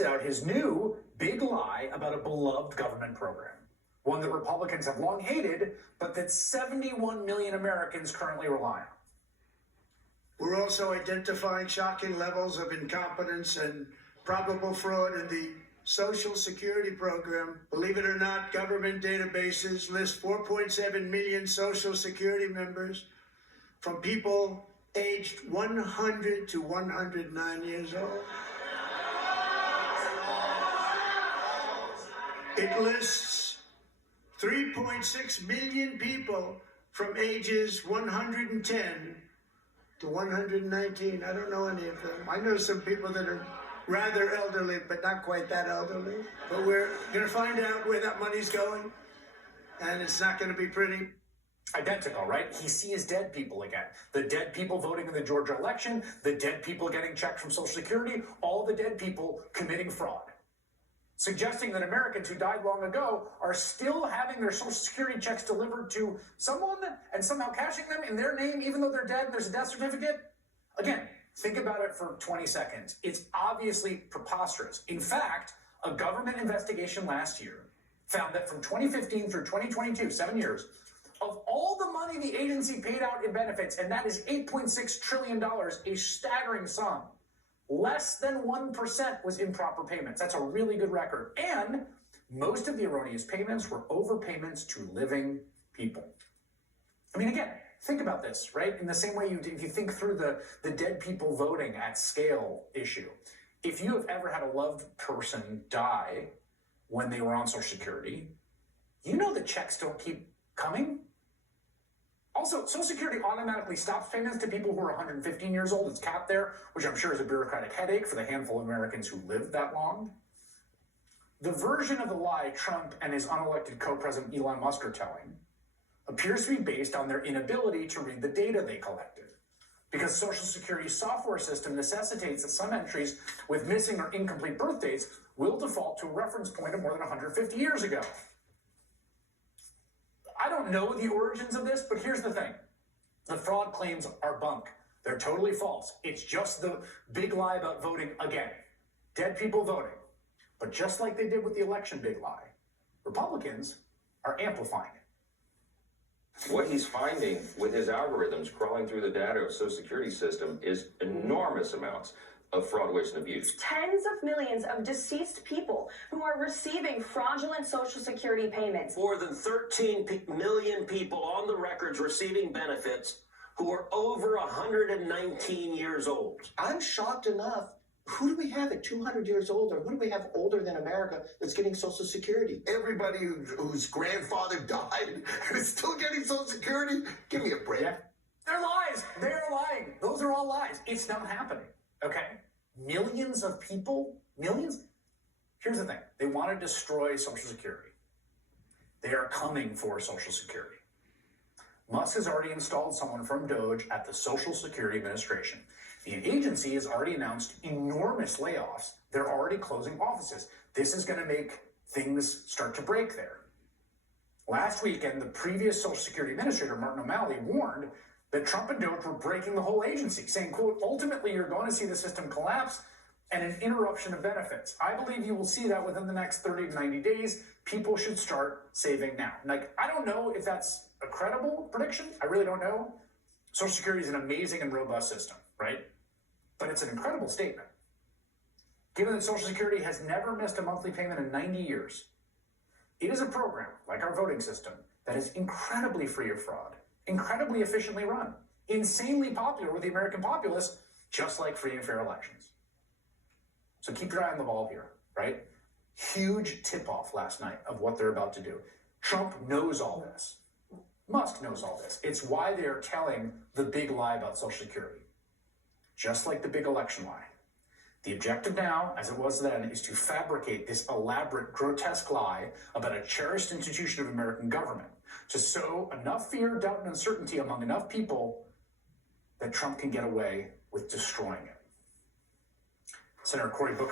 busts out his new big lie about a beloved government program, one that Republicans have long hated, but that 71 million Americans currently rely on. We're also identifying shocking levels of incompetence and probable fraud in the Social Security program. Believe it or not, government databases list 4.7 million Social Security members from people aged 100 to 109 years old. It lists 3.6 million people from ages 110 to 119. I don't know any of them. I know some people that are rather elderly, but not quite that elderly. But we're going to find out where that money's going, and it's not going to be pretty. Identical, right? He sees dead people again. The dead people voting in the Georgia election, the dead people getting checks from Social Security, all the dead people committing fraud. Suggesting that Americans who died long ago are still having their Social Security checks delivered to someone and somehow cashing them in their name, even though they're dead and there's a death certificate. Again, think about it for 20 seconds. It's obviously preposterous. In fact, a government investigation last year found that from 2015 through 2022, 7 years, of all the money the agency paid out in benefits, and that is $8.6 trillion, a staggering sum, less than 1% was improper payments. That's a really good record. And most of the erroneous payments were overpayments to living people. I mean, again, think about this, right? In the same way if you think through the dead people voting at scale issue. If you have ever had a loved person die when they were on Social Security, you know the checks don't keep coming. Also, Social Security automatically stops payments to people who are 115 years old. It's capped there, which I'm sure is a bureaucratic headache for the handful of Americans who lived that long. The version of the lie Trump and his unelected co-president Elon Musk are telling appears to be based on their inability to read the data they collected, because Social Security's software system necessitates that some entries with missing or incomplete birth dates will default to a reference point of more than 150 years ago. I don't know the origins of this, but here's the thing. The fraud claims are bunk. They're totally false. It's just the big lie about voting again. Dead people voting. But just like they did with the election big lie, Republicans are amplifying it. What he's finding with his algorithms crawling through the data of Social Security system is enormous amounts of fraud, waste, and abuse. Tens of millions of deceased people who are receiving fraudulent Social Security payments. More than 13 million people on the records receiving benefits who are over 119 years old. I'm shocked enough. Who do we have at 200 years old, or who do we have older than America that's getting Social Security? Everybody whose grandfather died and is still getting Social Security? Give me a break. Yeah. They're lies. They're lying. Those are all lies. It's not happening. Okay? Millions of people, millions? Here's the thing. They want to destroy Social Security. They are coming for Social Security. Musk has already installed someone from Doge at the Social Security Administration. The agency has already announced enormous layoffs. They're already closing offices. This is going to make things start to break there. Last weekend, the previous Social Security Administrator, Martin O'Malley, warned that Trump and Doge were breaking the whole agency, saying, quote, ultimately, you're going to see the system collapse and an interruption of benefits. I believe you will see that within the next 30 to 90 days. People should start saving now. Like, I don't know if that's a credible prediction. I really don't know. Social Security is an amazing and robust system, right? But it's an incredible statement. Given that Social Security has never missed a monthly payment in 90 years, it is a program, like our voting system, that is incredibly free of fraud, incredibly efficiently run, insanely popular with the American populace, just like free and fair elections. So keep your eye on the ball here, right? Huge tip-off last night of what they're about to do. Trump knows all this. Musk knows all this. It's why they are telling the big lie about Social Security. Just like the big election lie. The objective now, as it was then, is to fabricate this elaborate, grotesque lie about a cherished institution of American government to sow enough fear, doubt, and uncertainty among enough people that Trump can get away with destroying it. Senator Cory Booker